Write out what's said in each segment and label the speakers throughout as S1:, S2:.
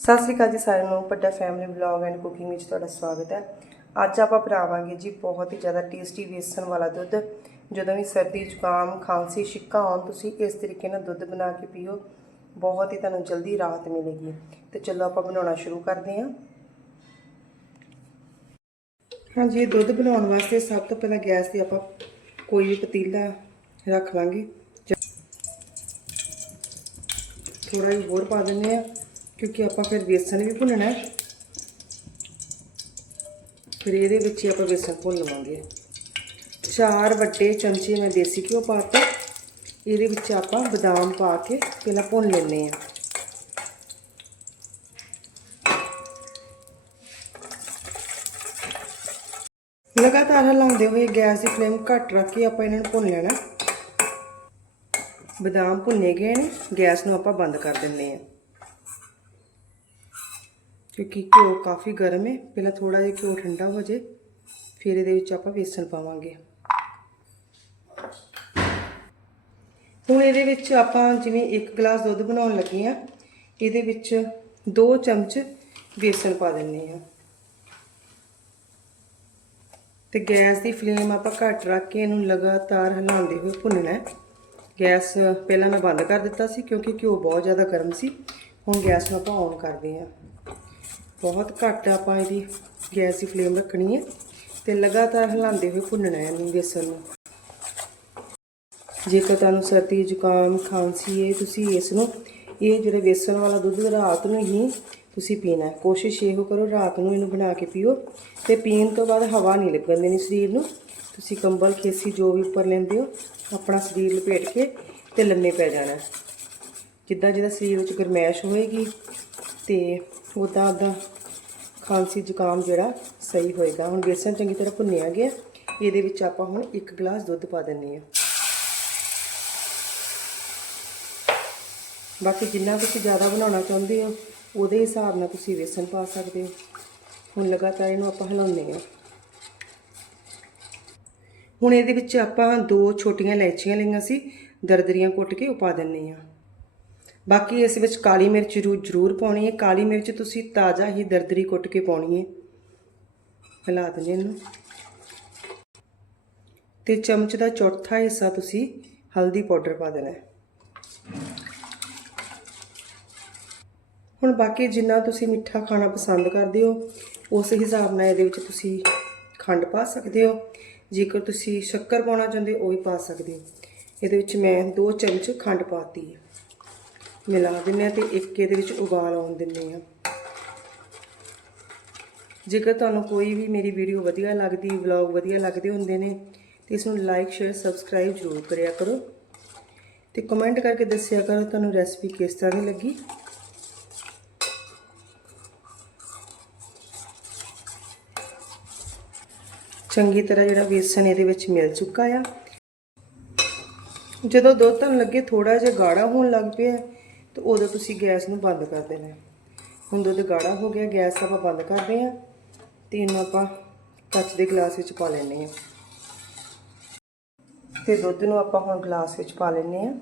S1: ਸਤਿ ਸ੍ਰੀ ਅਕਾਲ ਜੀ ਸਾਰਿਆਂ ਨੂੰ, ਵੱਡਾ ਫੈਮਿਲੀ ਵਲੌਗ ਐਂਡ ਕੁਕਿੰਗ ਵਿੱਚ ਤੁਹਾਡਾ ਸਵਾਗਤ ਹੈ। ਅੱਜ ਆਪਾਂ ਬਣਾਵਾਂਗੇ ਜੀ ਬਹੁਤ ਹੀ ਜ਼ਿਆਦਾ ਟੇਸਟੀ ਵੇਸਣ ਵਾਲਾ ਦੁੱਧ, ਜਦੋਂ ਵੀ ਸਰਦੀ ਜ਼ੁਕਾਮ, ਖਾਂਸੀ, ਛਿੱਕਾ ਆਉਣ, ਤੁਸੀਂ ਇਸ ਤਰੀਕੇ ਨਾਲ ਦੁੱਧ ਬਣਾ ਕੇ ਪੀਓ। ਬਹੁਤ ਹੀ ਤੁਹਾਨੂੰ ਜਲਦੀ ਰਾਹਤ ਮਿਲੇਗੀ। ਤੇ ਚਲੋ ਆਪਾਂ ਬਣਾਉਣਾ ਸ਼ੁਰੂ ਕਰਦੇ ਹਾਂ। ਹਾਂਜੀ, ਇਹ ਦੁੱਧ ਬਣਾਉਣ ਵਾਸਤੇ ਸਭ ਤੋਂ ਪਹਿਲਾਂ ਗੈਸ ਤੇ ਆਪਾਂ ਕੋਈ ਵੀ ਪਤੀਲਾ ਰੱਖ ਲਾਂਗੇ। ਥੋੜਾ ਜਿਹਾ ਹੋਰ ਪਾ ਦਿੰਦੇ ਆ ਕਿਉਂਕਿ ਆਪਾਂ ਫਿਰ ਬੇਸਣ ਵੀ ਭੁੰਨਣਾ ਹੈ। ਫਿਰ ਇਹਦੇ ਵਿੱਚ ਹੀ ਆਪਾਂ ਵੇਸਣ ਭੁੰਨ ਲਵਾਂਗੇ। ਚਾਰ ਵੱਡੇ ਚਮਚੇ ਮੈਂ ਦੇਸੀ ਘਿਓ ਪਾਤਾ ਇਹਦੇ ਵਿੱਚ ਆਪਾਂ ਬਦਾਮ ਪਾ ਕੇ ਪਹਿਲਾਂ ਭੁੰਨ ਲੈਣੇ ਆ ਲਗਾਤਾਰ ਹਿਲਾਉਂਦੇ ਹੋਏ ਗੈਸ ਦੀ ਫਲੇਮ ਘੱਟ ਰੱਖ ਕੇ ਆਪਾਂ ਇਹਨਾਂ ਨੂੰ ਭੁੰਨ ਲੈਣਾ। ਬਦਾਮ ਭੁੰਨੇ ਗਏ ਨੇ। ਗੈਸ ਨੂੰ ਆਪਾਂ ਬੰਦ ਕਰ ਦਿੰਨੇ ਆ ਕਿਉਂਕਿ ਘਿਓ ਕਾਫੀ ਗਰਮ ਹੈ ਪਹਿਲਾਂ ਥੋੜਾ ਜਿਹਾ ਘਿਓ ਠੰਡਾ ਹੋ ਜੇ ਫਿਰ ਇਹਦੇ ਵਿੱਚ ਆਪਾਂ ਵੇਸਣ ਪਾਵਾਂਗੇ। ਹੁਣ ਇਹਦੇ ਵਿੱਚ ਆਪਾਂ ਜਿਵੇਂ 1 ਗਲਾਸ ਦੁੱਧ ਬਣਾਉਣ ਲੱਗੇ ਆ ਇਹਦੇ ਵਿੱਚ 2 ਚਮਚ ਵੇਸਣ ਪਾ ਦਿੰਨੇ ਆ ਤੇ ਗੈਸ ਦੀ ਫਲੇਮ ਆਪਾਂ ਘੱਟ ਰੱਖ ਕੇ ਇਹਨੂੰ ਲਗਾਤਾਰ ਹਿਲਾਉਂਦੇ ਹੋਏ ਭੁੰਨਣਾ ਹੈ। ਗੈਸ ਪਹਿਲਾਂ ਮੈਂ ਬੰਦ ਕਰ ਦਿੱਤਾ ਸੀ ਕਿਉਂਕਿ ਘਿਓ ਬਹੁਤ ਜ਼ਿਆਦਾ ਗਰਮ ਸੀ, ਹੁਣ ਗੈਸ ਨੂੰ ਆਪਾਂ ਔਨ ਕਰਦੇ ਹਾਂ। ਬਹੁਤ ਘੱਟ ਆਪਾਂ ਇਹਦੀ ਗੈਸ ਦੀ ਫਲੇਮ ਰੱਖਣੀ ਹੈ ਤੇ ਲਗਾਤਾਰ ਹਿਲਾਉਂਦੇ ਹੋਏ ਭੁੰਨਣਾ ਹੈ ਇਹਨੂੰ ਵੇਸਣ ਨੂੰ। ਜੇਕਰ ਤੁਹਾਨੂੰ ਸਰਦੀ ਜ਼ੁਕਾਮ, ਖਾਂਸੀ ਹੈ ਤੁਸੀਂ ਇਸ ਨੂੰ, ਇਹ ਜਿਹੜਾ ਵੇਸਣ ਵਾਲਾ ਦੁੱਧ ਰਾਤ ਨੂੰ ਹੀ ਤੁਸੀਂ ਪੀਣਾ ਹੈ। ਕੋਸ਼ਿਸ਼ ਇਹੋ ਕਰੋ ਰਾਤ ਨੂੰ ਇਹਨੂੰ ਬਣਾ ਕੇ ਪੀਓ ਤੇ ਪੀਣ ਤੋਂ ਬਾਅਦ ਹਵਾ ਨਹੀਂ ਲੱਗਣ ਦੇਣੀ ਸਰੀਰ ਨੂੰ। ਤੁਸੀਂ ਕੰਬਲ, ਖੇਸੀ ਜੋ ਵੀ ਉੱਪਰ ਲੈਂਦੇ ਹੋ, ਆਪਣਾ ਸਰੀਰ ਲਪੇਟ ਕੇ ਤੇ ਲੰਮੇ ਪੈ ਜਾਣਾ ਜਿੱਦਾਂ ਜਿੱਦਾਂ ਸਰੀਰ ਵਿੱਚ ਗਰਮੈਸ਼ ਹੋਏਗੀ ਤੇ ਉਦਾਂ ਉਦਾਂ ਖਾਂਸੀ ਜ਼ੁਕਾਮ ਜਿਹੜਾ ਸਹੀ ਹੋਏਗਾ। ਹੁਣ ਬੇਸਨ ਚੰਗੀ ਤਰ੍ਹਾਂ ਭੁੰਨਿਆ ਗਿਆ। ਇਹਦੇ ਵਿੱਚ ਆਪਾਂ ਹੁਣ 1 ਗਲਾਸ ਦੁੱਧ ਪਾ ਦਿੰਨੇ ਆ ਬਾਕੀ ਜਿੰਨਾ ਤੁਸੀਂ ਜ਼ਿਆਦਾ ਬਣਾਉਣਾ ਚਾਹੁੰਦੇ ਹੋ, ਉਹਦੇ ਹਿਸਾਬ ਨਾਲ ਤੁਸੀਂ ਵੇਸਣ ਪਾ ਸਕਦੇ ਹੋ। ਹੁਣ ਲਗਾਤਾਰ ਇਹਨੂੰ ਆਪਾਂ ਹਿਲਾਉਂਦੇ ਆ ਹੁਣ ਇਹਦੇ ਵਿੱਚ ਆਪਾਂ ਦੋ ਛੋਟੀਆਂ ਇਲਾਇਚੀਆਂ ਲਈਆਂ ਸੀ, ਦਰਦਰੀਆਂ ਕੁੱਟ ਕੇ ਉਹ ਪਾ ਦਿੰਨੇ ਆ ਬਾਕੀ ਇਸ ਵਿੱਚ ਕਾਲੀ ਮਿਰਚ ਜ਼ਰੂਰ ਜ਼ਰੂਰ ਪਾਉਣੀ ਹੈ। ਕਾਲੀ ਮਿਰਚ ਤੁਸੀਂ ਤਾਜ਼ਾ ਹੀ ਦਰਦਰੀ ਕੁੱਟ ਕੇ ਪਾਉਣੀ ਹੈ। ਹਿਲਾ ਦਿੰਦੇ ਇਹਨੂੰ। ਤੇ ਚਮਚ ਦਾ ਚੌਥਾ ਹਿੱਸਾ ਤੁਸੀਂ ਹਲਦੀ ਪਾਊਡਰ ਪਾ ਦੇਣਾ ਹੈ। ਹੁਣ ਬਾਕੀ ਜਿੰਨਾ ਤੁਸੀਂ ਮਿੱਠਾ ਖਾਣਾ ਪਸੰਦ ਕਰਦੇ ਹੋ, ਉਸ ਹਿਸਾਬ ਨਾਲ ਇਹਦੇ ਵਿੱਚ ਤੁਸੀਂ ਖੰਡ ਪਾ ਸਕਦੇ ਹੋ। ਜੇਕਰ ਤੁਸੀਂ ਸ਼ੱਕਰ ਪਾਉਣਾ ਚਾਹੁੰਦੇ ਹੋ, ਉਹ ਵੀ ਪਾ ਸਕਦੇ ਹੋ। ਇਹਦੇ ਵਿੱਚ ਮੈਂ 2 ਚਮਚ ਖੰਡ ਪਾਤੀ ਹੈ। ਮਿਲਾ ਦਿੰਨੇ ਆ ਤੇ ਇੱਕ ਇਹਦੇ ਵਿੱਚ ਉਬਾਲ ਆਉਣ ਦਿੰਨੇ ਆ ਜੇਕਰ ਤੁਹਾਨੂੰ ਕੋਈ ਵੀ ਮੇਰੀ ਵੀਡੀਓ ਵਧੀਆ ਲੱਗਦੀ ਵਲੌਗ ਵਧੀਆ ਲੱਗਦੇ ਹੁੰਦੇ ਨੇ, ਤੇ ਇਸ ਨੂੰ ਲਾਈਕ ਸ਼ੇਅਰ ਸਬਸਕ੍ਰਾਈਬ ਜ਼ਰੂਰ ਕਰਿਆ ਕਰੋ। ਤੇ ਕਮੈਂਟ ਕਰਕੇ ਦੱਸਿਆ ਕਰੋ ਤੁਹਾਨੂੰ ਰੈਸਪੀ ਕਿਸ ਤਰ੍ਹਾਂ ਦੀ ਲੱਗੀ। ਚੰਗੀ ਤਰ੍ਹਾਂ ਜਿਹੜਾ ਵੇਸਣ ਇਹਦੇ ਵਿੱਚ ਮਿਲ ਚੁੱਕਾ ਆ। ਜਦੋਂ ਦੁੱਧ ਤੁਹਾਨੂੰ ਲੱਗੇ ਥੋੜਾ ਜਿਹਾ ਗਾੜਾ ਹੋਣ ਲੱਗ ਪਿਆ। ਤੇ ਉਦੋਂ ਤੁਸੀਂ ਗੈਸ ਨੂੰ ਬੰਦ ਕਰ ਦੇਣਾ। ਹੁਣ ਦੁੱਧ ਗਾੜਾ ਹੋ ਗਿਆ, ਗੈਸ ਆਪਾਂ ਬੰਦ ਕਰਦੇ ਹਾਂ ਤੇ ਇਹਨੂੰ ਆਪਾਂ ਕੱਚ ਦੇ ਗਲਾਸ ਵਿੱਚ ਪਾ ਲੈਣੇ ਆ ਤੇ ਦੁੱਧ ਨੂੰ ਆਪਾਂ ਹੁਣ ਗਲਾਸ ਵਿੱਚ ਪਾ ਲੈਣੇ ਆ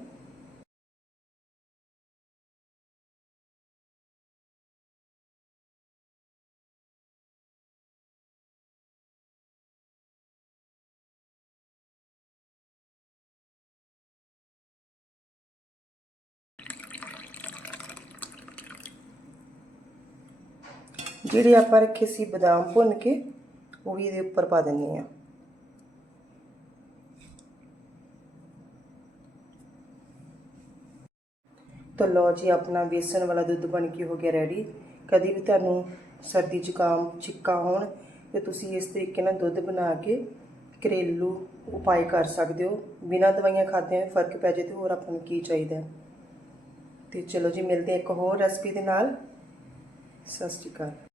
S1: ਜਿਹੜੇ ਆਪਾਂ ਰੱਖੇ ਸੀ ਬਦਾਮ ਭੁੰਨ ਕੇ, ਉਹ ਵੀ ਇਹਦੇ ਉੱਪਰ ਪਾ ਦਿੰਨੀ ਆ ਤਾਂ ਲਓ ਜੀ, ਆਪਣਾ ਵੇਸਣ ਵਾਲਾ ਦੁੱਧ ਬਣ ਕੇ ਹੋ ਗਿਆ ਰੈਡੀ ਕਦੀ ਵੀ ਤੁਹਾਨੂੰ ਸਰਦੀ ਜ਼ੁਕਾਮ ਛਿੱਕਾ ਹੋਣ ਤੇ ਤੁਸੀਂ ਇਸ ਤਰੀਕੇ ਨਾਲ ਦੁੱਧ ਬਣਾ ਕੇ ਘਰੇਲੂ ਉਪਾਅ ਕਰ ਸਕਦੇ ਹੋ। ਬਿਨਾਂ ਦਵਾਈਆਂ ਖਾਦਿਆਂ ਫ਼ਰਕ ਪੈ ਜੇ ਤੇ ਹੋਰ ਆਪਾਂ ਨੂੰ ਕੀ ਚਾਹੀਦਾ ਤੇ ਚਲੋ ਜੀ, ਮਿਲਦੇ ਇੱਕ ਹੋਰ ਰੈਸਪੀ ਦੇ ਨਾਲ। ਸਤਿ ਸ਼੍ਰੀ ਅਕਾਲ।